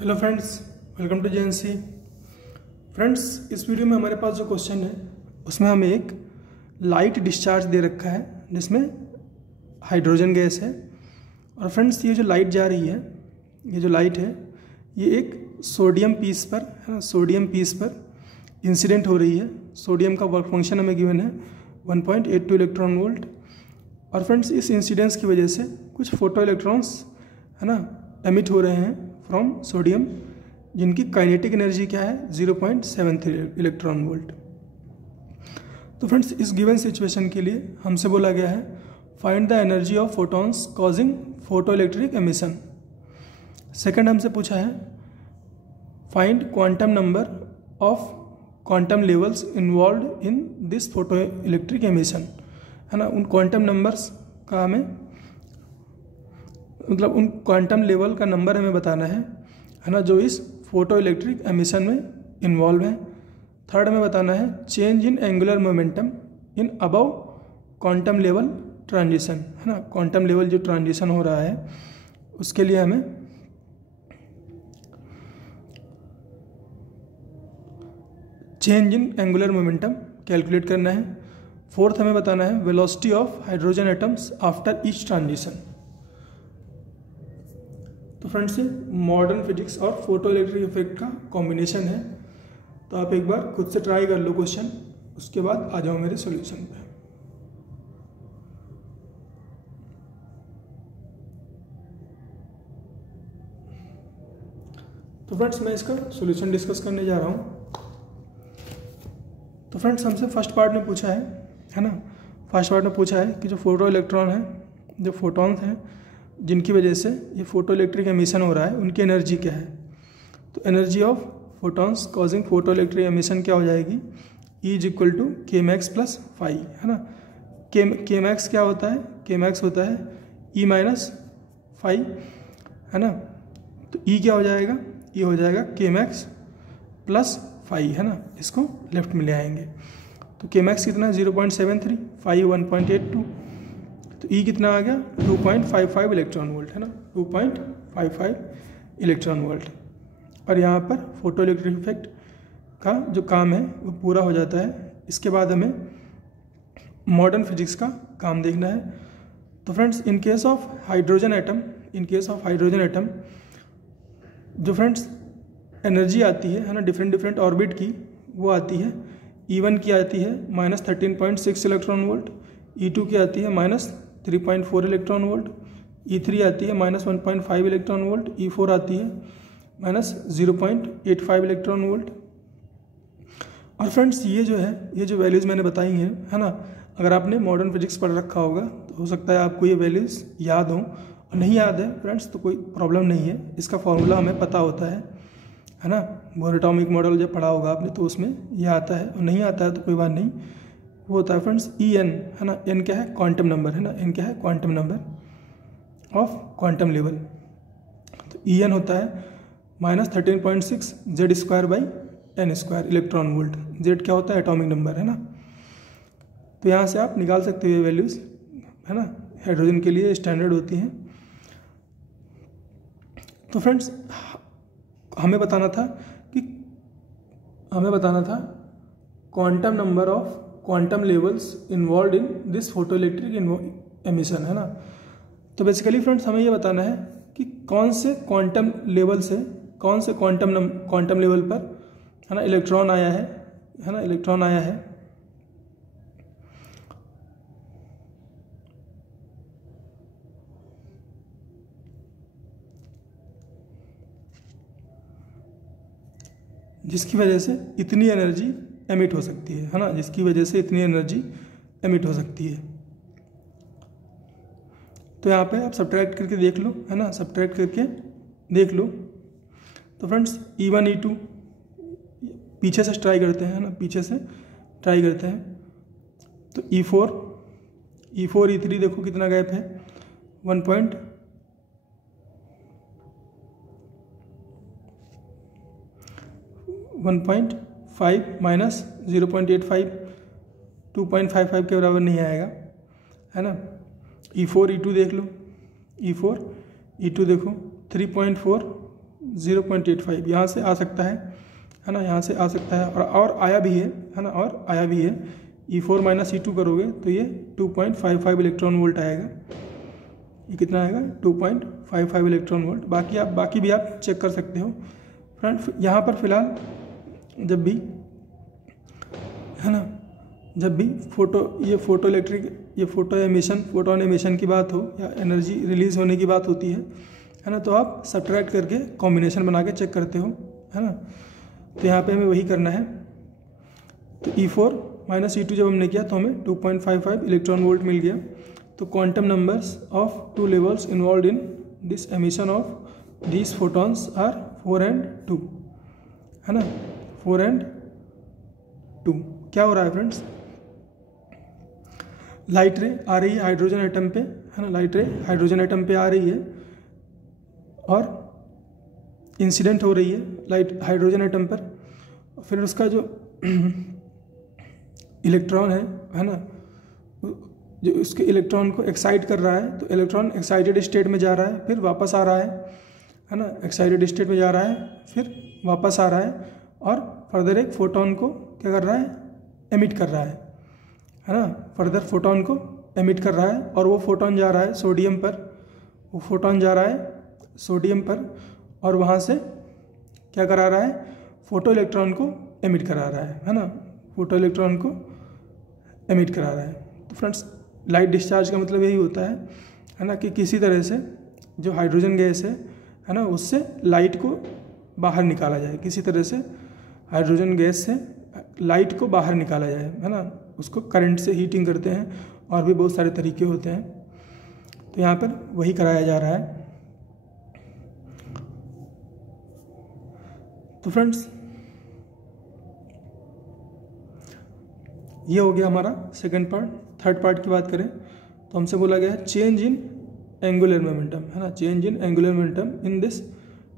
Hello friends, welcome to JNC. Friends, इस video में हमारे पास जो क्वेश्चन है उसमें हमें एक लाइट डिस्चार्ज दे रखा है जिसमें हाइड्रोजन गैस है। और फ्रेंड्स, ये जो लाइट जा रही है, ये जो लाइट है, ये एक सोडियम पीस पर है ना, सोडियम पीस पर इंसिडेंट हो रही है। सोडियम का वर्क फंक्शन हमें गिवन है 1.82 इलेक्ट्रॉन वोल्ट। और फ्रेंड्स, इस इंसिडेंस की वजह से कुछ फोटो इलेक्ट्रॉन्स है ना एमिट हो रहे हैं फ्रॉम सोडियम, जिनकी काइनेटिक एनर्जी क्या है 0.73 इलेक्ट्रॉन वोल्ट। तो फ्रेंड्स, इस गिवन सिचुएशन के लिए हमसे बोला गया है find the energy of photons causing photo electric emission. Second हमसे पूछा है find quantum number of quantum levels involve in this photo electric emission, है ना। उन क्वांटम नंबर्स का हमें मतलब उन क्वांटम लेवल का नंबर हमें बताना है ना, जो इस फोटो इलेक्ट्रिक एमिशन में इन्वॉल्व है। थर्ड हमें बताना है change in angular momentum in above quantum level transition, है ना। क्वांटम लेवल जो ट्रांजिशन हो रहा है उसके लिए हमें change in angular momentum calculate करना है। फोर्थ हमें बताना है velocity of hydrogen atoms after each transition. तो फ्रेंड्स, ये मॉडर्न फिजिक्स और फोटो इलेक्ट्रिक इफेक्ट का कॉम्बिनेशन है। तो आप एक बार खुद से ट्राई कर लो क्वेश्चन, उसके बाद आ जाओ मेरे सॉल्यूशन पे। तो फ्रेंड्स, मैं इसका सॉल्यूशन डिस्कस करने जा रहा हूँ। तो फ्रेंड्स, हमसे फर्स्ट पार्ट में पूछा है ना, फर्स्ट पार्ट में पूछा है कि जो फोटो इलेक्ट्रॉन है, जो फोटॉन्स हैं, जिनकी वजह से ये फोटो इलेक्ट्रिक एमिशन हो रहा है, उनकी एनर्जी क्या है। तो energy of photons causing photo electric emission क्या हो जाएगी, E इज इक्वल टू के मैक्स प्लस फाई, है ना। के मैक्स क्या होता है, के मैक्स होता है E माइनस फाई, है ना। तो E क्या हो जाएगा, E हो जाएगा के मैक्स प्लस फाई, है ना। इसको लेफ्ट में ले आएंगे तो के मैक्स कितना है 0.73, फाई 1.82, तो E कितना आ गया 2.55 इलेक्ट्रॉन वोल्ट, है ना, 2.55 इलेक्ट्रॉन वोल्ट। और यहाँ पर फोटो इलेक्ट्रिक इफेक्ट का जो काम है वो पूरा हो जाता है। इसके बाद हमें मॉडर्न फिजिक्स का काम देखना है। तो friends, in case of hydrogen atom जो फ्रेंड्स एनर्जी आती है ना, डिफरेंट ऑर्बिट की, वो आती है E1 की आती है -13.6 इलेक्ट्रॉन वोल्ट, E2 की आती है -3.4 इलेक्ट्रॉन वोल्ट, E3 आती है -1.5 इलेक्ट्रॉन वोल्ट, E4 आती है -0.85 इलेक्ट्रॉन वोल्ट। और फ्रेंड्स, ये जो वैल्यूज़ मैंने बताई हैं, है ना, अगर आपने मॉडर्न फिजिक्स पढ़ रखा होगा तो हो सकता है आपको ये वैल्यूज़ याद हों, और नहीं याद है फ्रेंड्स तो कोई प्रॉब्लम नहीं है। इसका फॉर्मूला हमें पता होता है ना। बोर एटॉमिक मॉडल जब पढ़ा होगा आपने तो उसमें ये आता है, और नहीं आता है तो कोई बात नहीं। वो होता है फ्रेंड्स En, है ना। N क्या है, क्वांटम नंबर, है ना। N क्या है, quantum number of quantum level. तो En होता है -13.6 Z² इलेक्ट्रॉन वोल्ट। Z क्या होता है, एटॉमिक नंबर, है ना। तो यहाँ से आप निकाल सकते हो वैल्यूज़, है ना, हाइड्रोजन के लिए स्टैंडर्ड होती हैं। तो फ्रेंड्स, हमें बताना था quantum number of quantum levels involve in this photo electric emission, है ना। तो बेसिकली फ्रेंड्स, हमें ये बताना है कि कौन से क्वांटम लेवल से कौन से क्वांटम लेवल पर, है ना, इलेक्ट्रॉन आया है, इलेक्ट्रॉन आया है। जिसकी वजह से इतनी एनर्जी एमिट हो सकती है ना, जिसकी वजह से इतनी एनर्जी एमिट हो सकती है। तो यहाँ पे आप सब्ट्रैक्ट करके देख लो, है ना, सब्ट्रैक्ट करके देख लो। तो फ्रेंड्स, E1 E2 पीछे से ट्राई करते हैं, है ना, पीछे से ट्राई करते हैं। तो E4 E3 देखो कितना गैप है, 1.5 माइनस 0.85 2.55 के बराबर नहीं आएगा, है ना। E4 E2 देख लो, E4 E2 देखो 3.4 0.85 यहाँ से आ सकता है ना, यहाँ से आ सकता है और आया भी है ना, और आया भी है। E4 माइनस E2 करोगे तो ये 2.55 इलेक्ट्रॉन वोल्ट आएगा। ये कितना आएगा? 2.55 इलेक्ट्रॉन वोल्ट। बाकी भी आप चेक कर सकते हो फ्रेंड। यहाँ पर फिलहाल जब भी है ना, जब भी फोटोन एमिशन की बात हो या एनर्जी रिलीज होने की बात होती है ना, तो आप सब्ट्रैक्ट करके कॉम्बिनेशन बना के चेक करते हो, है ना। तो यहाँ पे हमें वही करना है। तो E4 माइनस E2 जब हमने किया तो हमें 2.55 इलेक्ट्रॉन वोल्ट मिल गया। तो quantum numbers of 2 levels involve in this emission of these photons are 4 and 2, है ना, 4 and 2। क्या हो रहा है फ्रेंड्स? लाइट रे आ रही है हाइड्रोजन एटम पे, है ना, लाइट रे हाइड्रोजन एटम पे आ रही है और इंसिडेंट हो रही है लाइट हाइड्रोजन एटम पर। फिर उसका जो इलेक्ट्रॉन है ना, जो उसके इलेक्ट्रॉन को एक्साइट कर रहा है, तो इलेक्ट्रॉन एक्साइटेड स्टेट में जा रहा है, फिर वापस आ रहा है ना, एक्साइटेड स्टेट में जा रहा है, फिर वापस आ रहा है और फर्दर एक फोटोन को क्या कर रहा है? एमिट कर रहा है ना, फर्दर फोटोन को एमिट कर रहा है। और वो फोटोन जा रहा है सोडियम पर, वो फोटोन जा रहा है सोडियम पर और वहाँ से क्या करा रहा है? फोटो इलेक्ट्रॉन को एमिट करा रहा है ना, फोटो इलेक्ट्रॉन को एमिट करा रहा है। तो फ्रेंड्स, लाइट डिस्चार्ज का मतलब यही होता है ना, कि किसी तरह से जो हाइड्रोजन गैस है ना, उससे लाइट को बाहर निकाला जाए, किसी तरह से हाइड्रोजन गैस से लाइट को बाहर निकाला जाए, है ना। उसको करंट से हीटिंग करते हैं और भी बहुत सारे तरीके होते हैं। तो यहाँ पर वही कराया जा रहा है। तो फ्रेंड्स, ये हो गया हमारा सेकंड पार्ट। थर्ड पार्ट की बात करें तो हमसे बोला गया है चेंज इन एंगुलर मोमेंटम, है ना, change in angular momentum in this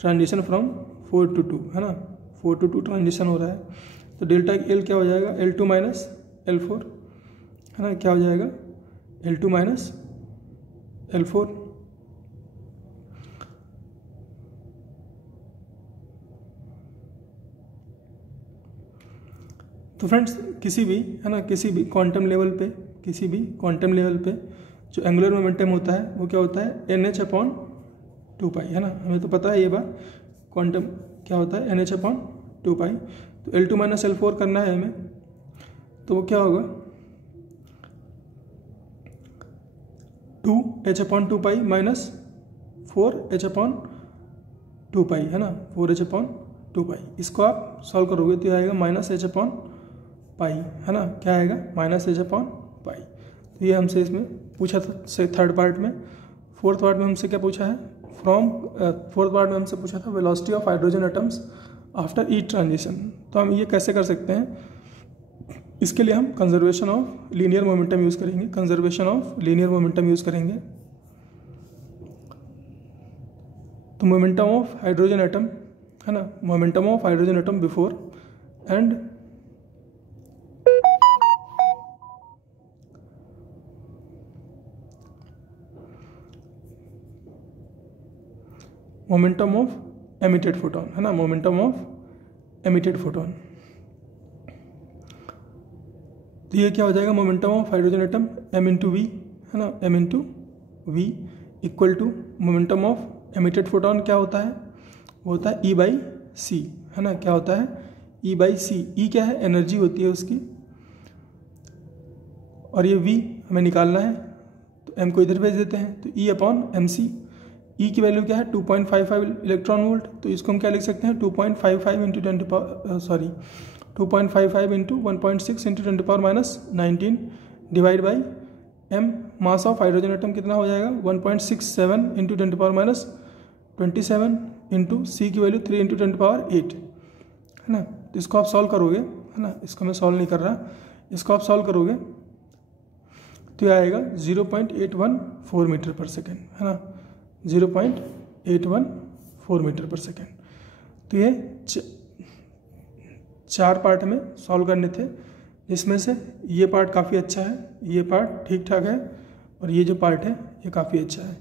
transition from 4 to 2, है ना, 4 to 2 ट्रांजिशन हो रहा है। तो डेल्टा एल क्या हो जाएगा? L2 माइनस L4, है ना, क्या हो जाएगा? L2 minus L4। तो फ्रेंड्स, किसी भी क्वांटम लेवल पे जो एंगुलर मोमेंटम होता है वो क्या होता है? NH/2π, है ना, हमें तो पता है ये बात। क्वांटम क्या होता है? NH/2π। तो L2 माइनस L4 करना है हमें, तो वो क्या होगा? 2h/2π माइनस 4h/2π, है ना, 4h/2π। इसको आप सॉल्व करोगे तो आएगा -h/π, है ना, क्या आएगा? -h/π। तो ये हमसे इसमें पूछा था थर्ड पार्ट में। फोर्थ पार्ट में हमसे क्या पूछा है? फोर्थ पार्ट में हमसे पूछा था velocity of hydrogen atoms after each transition. तो हम ये कैसे कर सकते हैं? इसके लिए हम conservation of linear momentum use करेंगे। तो मोमेंटम ऑफ हाइड्रोजन एटम, है ना, momentum of hydrogen atom before and momentum of emitted photon, है ना, मोमेंटम ऑफ एमिटेड फोटोन। तो ये क्या हो जाएगा? Momentum of hydrogen atom m/v, है ना, m/v equal to momentum of emitted photon क्या होता है? वो होता है E/c, है ना, क्या होता है? E/c। E क्या है? एनर्जी होती है उसकी, और ये v हमें निकालना है, तो m को इधर भेज देते हैं, तो E/mc। E की वैल्यू क्या है? 2.55 इलेक्ट्रॉन वोल्ट। तो इसको हम क्या लिख सकते हैं? 2.55 into 1.6 into 10⁻19 divide by m। Mass of hydrogen atom कितना हो जाएगा? 1.67 इंटू 10⁻27 इंटू c की वैल्यू 3 इंटू 10⁸, है ना। तो इसको आप सॉल्व करोगे, है ना, इसको मैं सॉल्व नहीं कर रहा, इसको आप सॉल्व करोगे तो ये आएगा 0.814 मीटर पर सेकेंड, है ना, 0.814 मीटर पर सेकेंड। तो ये 4 पार्ट में सॉल्व करने थे, जिसमें से ये पार्ट काफ़ी अच्छा है, ये पार्ट ठीक ठाक है, और ये जो पार्ट है ये काफ़ी अच्छा है।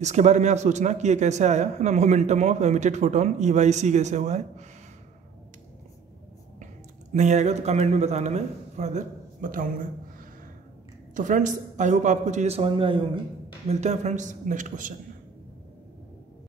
इसके बारे में आप सोचना कि ये कैसे आया है ना, momentum of emitted photon E/c कैसे हुआ है। नहीं आएगा तो कमेंट में बताना, मैं फर्दर बताऊंगा। तो फ्रेंड्स आई होप आपको चीज़ें समझ में आई होंगी। मिलते हैं फ्रेंड्स नेक्स्ट क्वेश्चन।